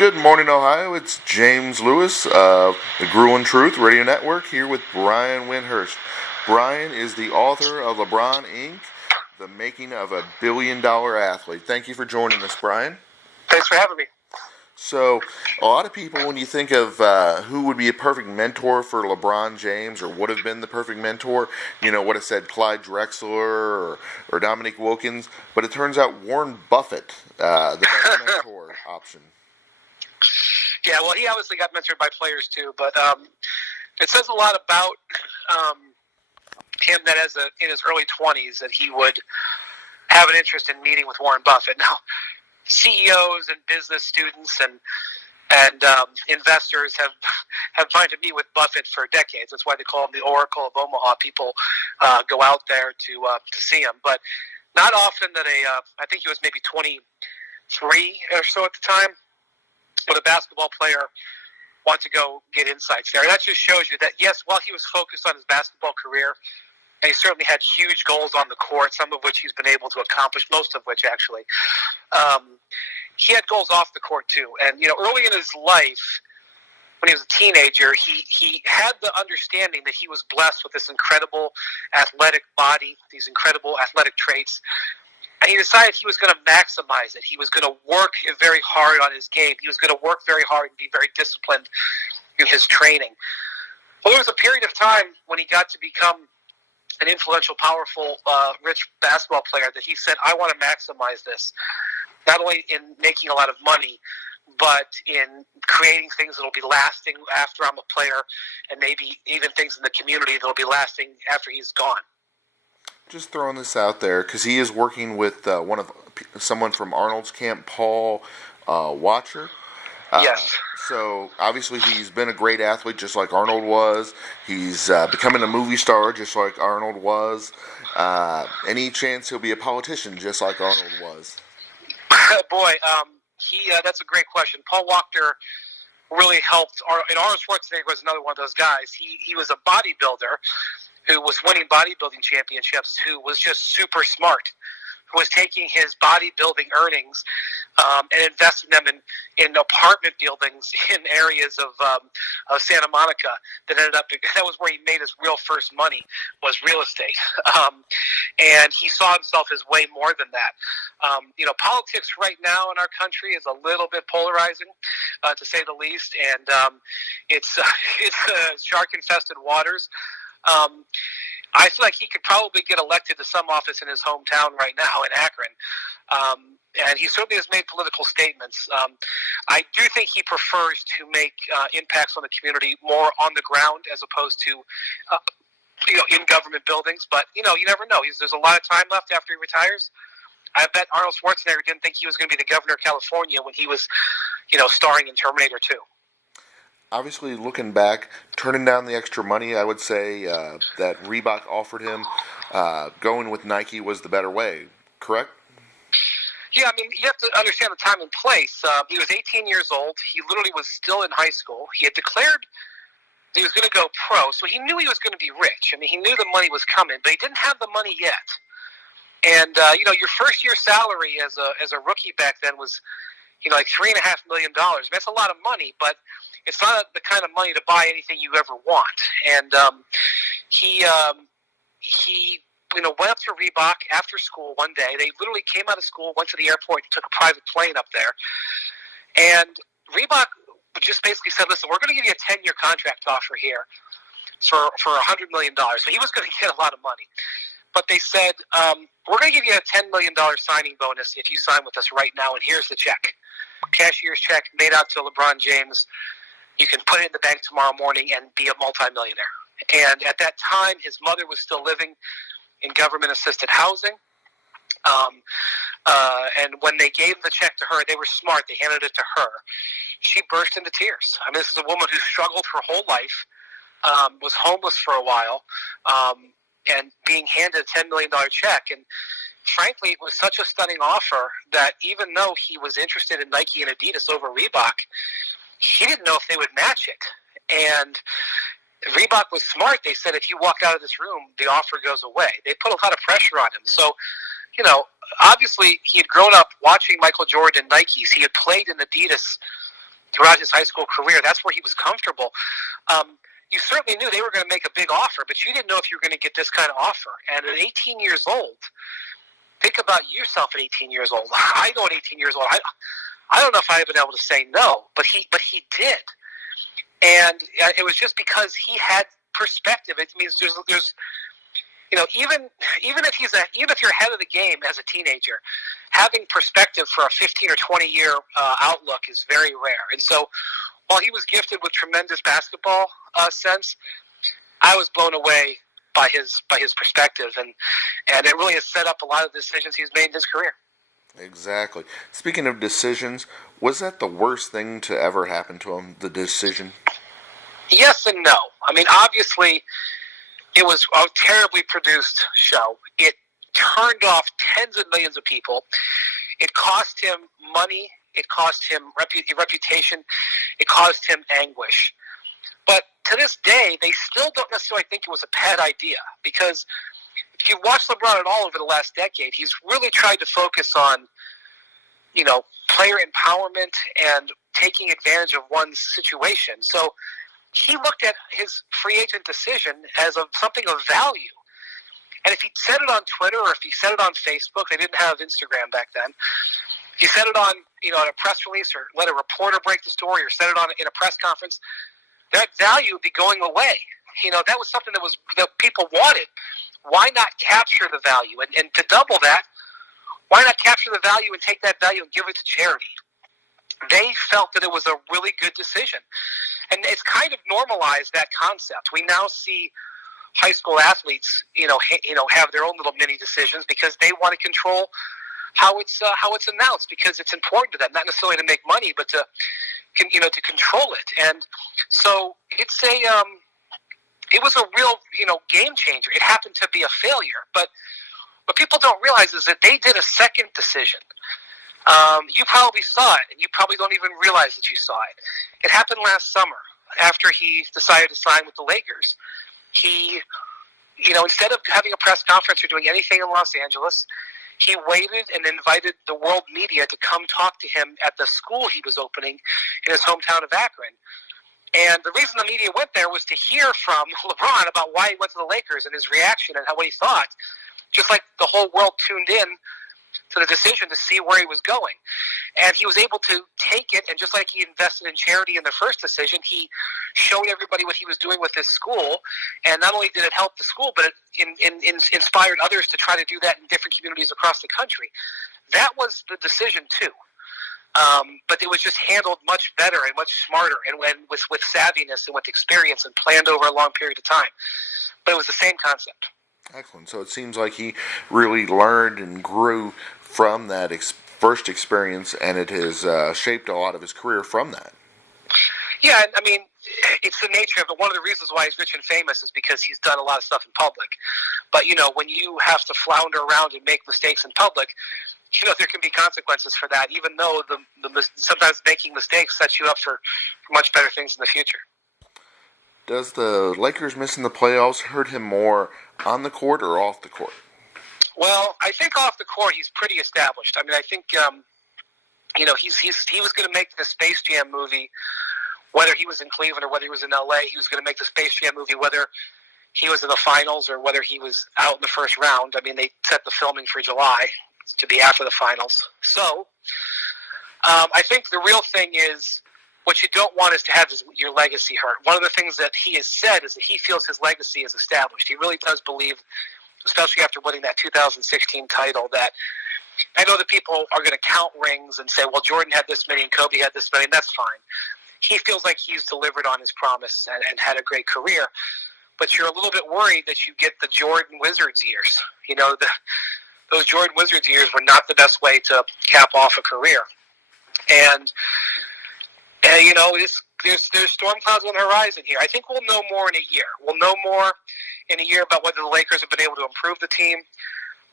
Good morning, Ohio. It's James Lewis of the Gruen Truth Radio Network here with Brian Windhorst. Brian is the author of LeBron, Inc., The Making of a Billion-Dollar Athlete. Thank you for joining us, Brian. Thanks for having me. So, a lot of people, when you think of who would be a perfect mentor for LeBron James or would have been the perfect mentor, would have said Clyde Drexler or Dominique Wilkins, but it turns out Warren Buffett, the best mentor option. Yeah, well, he obviously got mentored by players too, but it says a lot about him that in his early 20s that he would have an interest in meeting with Warren Buffett. Now, CEOs and business students and investors have tried to meet with Buffett for decades. That's why they call him the Oracle of Omaha. People go out there to see him, but not often that I think he was maybe 23 or so at the time, but a basketball player want to go get insights there. And that just shows you that, yes, while he was focused on his basketball career, and he certainly had huge goals on the court, some of which he's been able to accomplish, most of which actually, he had goals off the court too. And, early in his life, when he was a teenager, he had the understanding that he was blessed with this incredible athletic body, these incredible athletic traits. And he decided he was going to maximize it. He was going to work very hard on his game. He was going to work very hard and be very disciplined in his training. Well, there was a period of time when he got to become an influential, powerful, rich basketball player that he said, I want to maximize this, not only in making a lot of money, but in creating things that will be lasting after I'm a player, and maybe even things in the community that will be lasting after he's gone. Just throwing this out there because he is working with someone from Arnold's camp, Paul Watcher. Yes. So obviously he's been a great athlete, just like Arnold was. He's becoming a movie star, just like Arnold was. Any chance he'll be a politician, just like Arnold was? Boy, that's a great question. Paul Watcher really helped. And Arnold Schwarzenegger was another one of those guys. He was a bodybuilder who was winning bodybuilding championships, who was just super smart, who was taking his bodybuilding earnings and investing them in apartment buildings in areas of Santa Monica that was where he made his real first money, was real estate. And he saw himself as way more than that. Politics right now in our country is a little bit polarizing, to say the least, and it's shark-infested waters. I feel like he could probably get elected to some office in his hometown right now in Akron. And he certainly has made political statements. I do think he prefers to make impacts on the community more on the ground as opposed to, in government buildings. But, you never know. There's a lot of time left after he retires. I bet Arnold Schwarzenegger didn't think he was going to be the governor of California when he was, starring in Terminator 2. Obviously, looking back, turning down the extra money, I would say that Reebok offered him, going with Nike was the better way, correct? Yeah, you have to understand the time and place. He was 18 years old. He literally was still in high school. He had declared he was going to go pro, so he knew he was going to be rich. He knew the money was coming, but he didn't have the money yet. And, your first year salary as a rookie back then was, like $3.5 million. That's a lot of money, but it's not the kind of money to buy anything you ever want. And he went up to Reebok after school one day. They literally came out of school, went to the airport, took a private plane up there. And Reebok just basically said, listen, we're going to give you a 10-year contract offer here for $100 million. So he was going to get a lot of money. But they said, we're going to give you a $10 million signing bonus if you sign with us right now, and here's the check. Cashier's check made out to LeBron James. You can put it in the bank tomorrow morning and be a multimillionaire. And at that time, his mother was still living in government-assisted housing. And when they gave the check to her, they were smart. They handed it to her. She burst into tears. This is a woman who struggled her whole life, was homeless for a while, and being handed a $10 million check. And frankly, it was such a stunning offer that even though he was interested in Nike and Adidas over Reebok, he didn't know if they would match it. And Reebok was smart. They said, if you walk out of this room, the offer goes away. They put a lot of pressure on him. So, obviously he had grown up watching Michael Jordan and Nikes. He had played in Adidas throughout his high school career. That's where he was comfortable. You certainly knew they were going to make a big offer, but you didn't know if you were going to get this kind of offer. And at 18 years old, think about yourself at 18 years old. I know at 18 years old, I don't know if I'd have been able to say no, but he did. And it was just because he had perspective. It means there's even if you're ahead of the game as a teenager, having perspective for a 15 or 20 year outlook is very rare. And so, while he was gifted with tremendous basketball sense, I was blown away by his perspective, and it really has set up a lot of the decisions he's made in his career. Exactly. Speaking of decisions, was that the worst thing to ever happen to him, the decision? Yes and no. I mean, obviously, it was a terribly produced show. It turned off tens of millions of people. It cost him money. It cost him reputation. It cost him anguish. But to this day, they still don't necessarily think it was a bad idea, because if you watch LeBron at all over the last decade, he's really tried to focus on, player empowerment and taking advantage of one's situation. So he looked at his free agent decision as something of value. And if he said it on Twitter or if he said it on Facebook, they didn't have Instagram back then. He said it on, on a press release, or let a reporter break the story, or said it in a press conference, that value would be going away. That was something that people wanted. Why not capture the value? And to double that, why not capture the value and take that value and give it to charity? They felt that it was a really good decision. And it's kind of normalized that concept. We now see high school athletes, have their own little mini decisions because they want to control how it's announced, because it's important to them, not necessarily to make money, but to control it. And so it was a real game changer. It happened to be a failure, but what people don't realize is that they did a second decision. You probably saw it, and you probably don't even realize that you saw it. It happened last summer after he decided to sign with the Lakers. He, instead of having a press conference or doing anything in Los Angeles, he waited and invited the world media to come talk to him at the school he was opening in his hometown of Akron. And the reason the media went there was to hear from LeBron about why he went to the Lakers and his reaction and what he thought, just like the whole world tuned in to the decision to see where he was going. And he was able to take it, and just like he invested in charity in the first decision, he showed everybody what he was doing with his school. And not only did it help the school, but it inspired others to try to do that in different communities across the country. That was the decision too. But it was just handled much better and much smarter, and with savviness and with experience, and planned over a long period of time. But it was the same concept. Excellent. So it seems like he really learned and grew from that first experience, and it has shaped a lot of his career from that. Yeah, I mean, it's the nature of it. One of the reasons why he's rich and famous is because he's done a lot of stuff in public. But, when you have to flounder around and make mistakes in public, there can be consequences for that, even though sometimes making mistakes sets you up for much better things in the future. Does the Lakers missing the playoffs hurt him more on the court or off the court? Well, I think off the court he's pretty established. I mean, I think he was going to make the Space Jam movie, whether he was in Cleveland or whether he was in LA. He was going to make the Space Jam movie whether he was in the finals or whether he was out in the first round. I mean, they set the filming for July to be after the finals. So I think the real thing is, what you don't want is to have your legacy hurt. One of the things that he has said is that he feels his legacy is established. He really does believe, especially after winning that 2016 title, that I know that people are going to count rings and say, well, Jordan had this many and Kobe had this many, and that's fine. He feels like he's delivered on his promise and had a great career. But you're a little bit worried that you get the Jordan Wizards years. Those Jordan Wizards years were not the best way to cap off a career. And there's storm clouds on the horizon here. I think we'll know more in a year. We'll know more in a year about whether the Lakers have been able to improve the team.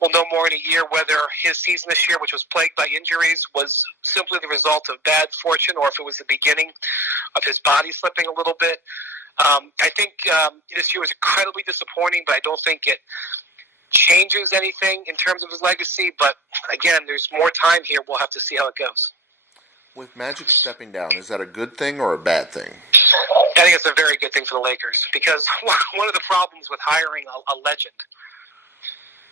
We'll know more in a year whether his season this year, which was plagued by injuries, was simply the result of bad fortune or if it was the beginning of his body slipping a little bit. I think this year was incredibly disappointing, but I don't think it changes anything in terms of his legacy. But again, there's more time here. We'll have to see how it goes. With Magic stepping down, is that a good thing or a bad thing? I think it's a very good thing for the Lakers because one of the problems with hiring a legend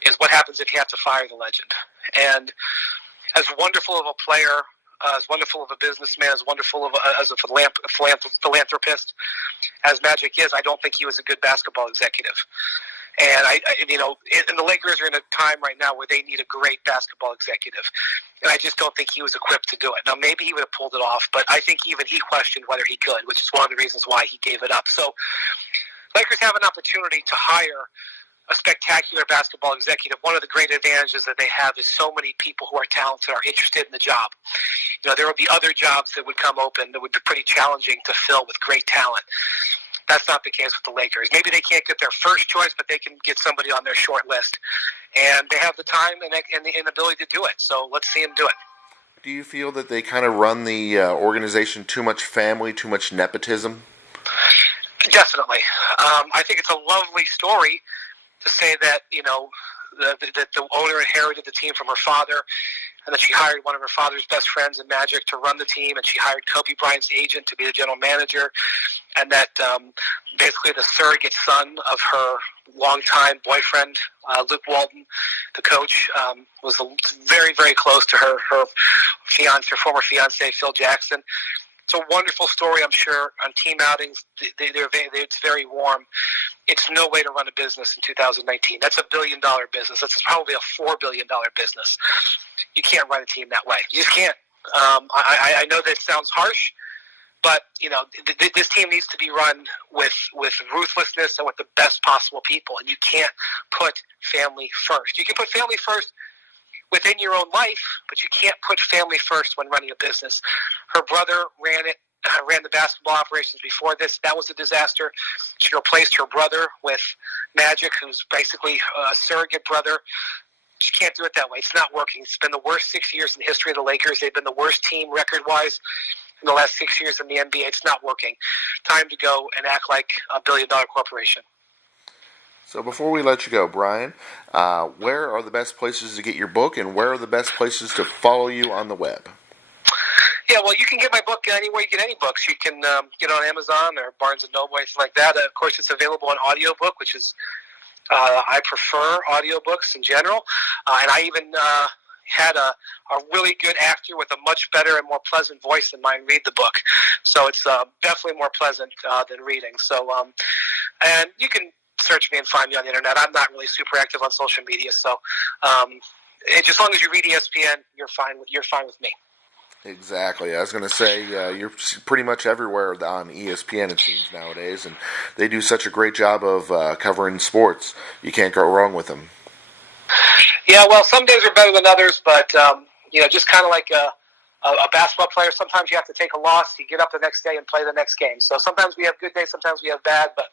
is what happens if you have to fire the legend. And as wonderful of a player, as wonderful of a businessman, as wonderful as a philanthropist as Magic is, I don't think he was a good basketball executive. And and the Lakers are in a time right now where they need a great basketball executive. And I just don't think he was equipped to do it. Now, maybe he would have pulled it off, but I think even he questioned whether he could, which is one of the reasons why he gave it up. So Lakers have an opportunity to hire a spectacular basketball executive. One of the great advantages that they have is so many people who are talented are interested in the job. There would be other jobs that would come open that would be pretty challenging to fill with great talent. That's not the case with the Lakers. Maybe they can't get their first choice, but they can get somebody on their short list. And they have the time and the ability to do it. So let's see them do it. Do you feel that they kind of run the organization too much family, too much nepotism? Definitely. I think it's a lovely story to say that, that the owner inherited the team from her father, and that she hired one of her father's best friends in Magic to run the team, and she hired Kobe Bryant's agent to be the general manager, and that basically the surrogate son of her longtime boyfriend, Luke Walton, the coach, was very, very close to her former fiance, Phil Jackson. It's a wonderful story, I'm sure, on team outings. It's very warm. It's no way to run a business in 2019. That's $1 billion business. That's probably a $4 billion business. You can't run a team that way. You just can't. I know that sounds harsh, but this team needs to be run with ruthlessness and with the best possible people. And you can't put family first. You can put family first within your own life, but you can't put family first when running a business. Her brother ran the basketball operations before this. That was a disaster. She replaced her brother with Magic, who's basically a surrogate brother. You can't do it that way. It's not working. It's been the worst 6 years in the history of the Lakers. They've been the worst team record-wise in the last 6 years in the NBA. It's not working. Time to go and act like a billion-dollar corporation. So before we let you go, Brian, where are the best places to get your book, and where are the best places to follow you on the web? Yeah, well, you can get my book anywhere you get any books. You can get it on Amazon or Barnes & Noble, anything like that. Of course, it's available on audiobook, which is I prefer audiobooks in general. And I even had a really good actor with a much better and more pleasant voice than mine read the book. So it's definitely more pleasant than reading. So, and you can search me and find me on the internet. I'm not really super active on social media, so as long as you read ESPN, you're fine with me. Exactly. I was going to say, you're pretty much everywhere on ESPN, it seems, nowadays, and they do such a great job of covering sports. You can't go wrong with them. Yeah, well, some days are better than others, but, just kind of like a basketball player, sometimes you have to take a loss, you get up the next day and play the next game. So sometimes we have good days, sometimes we have bad, but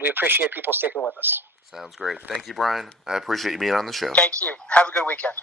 we appreciate people sticking with us. Sounds great. Thank you, Brian. I appreciate you being on the show. Thank you. Have a good weekend.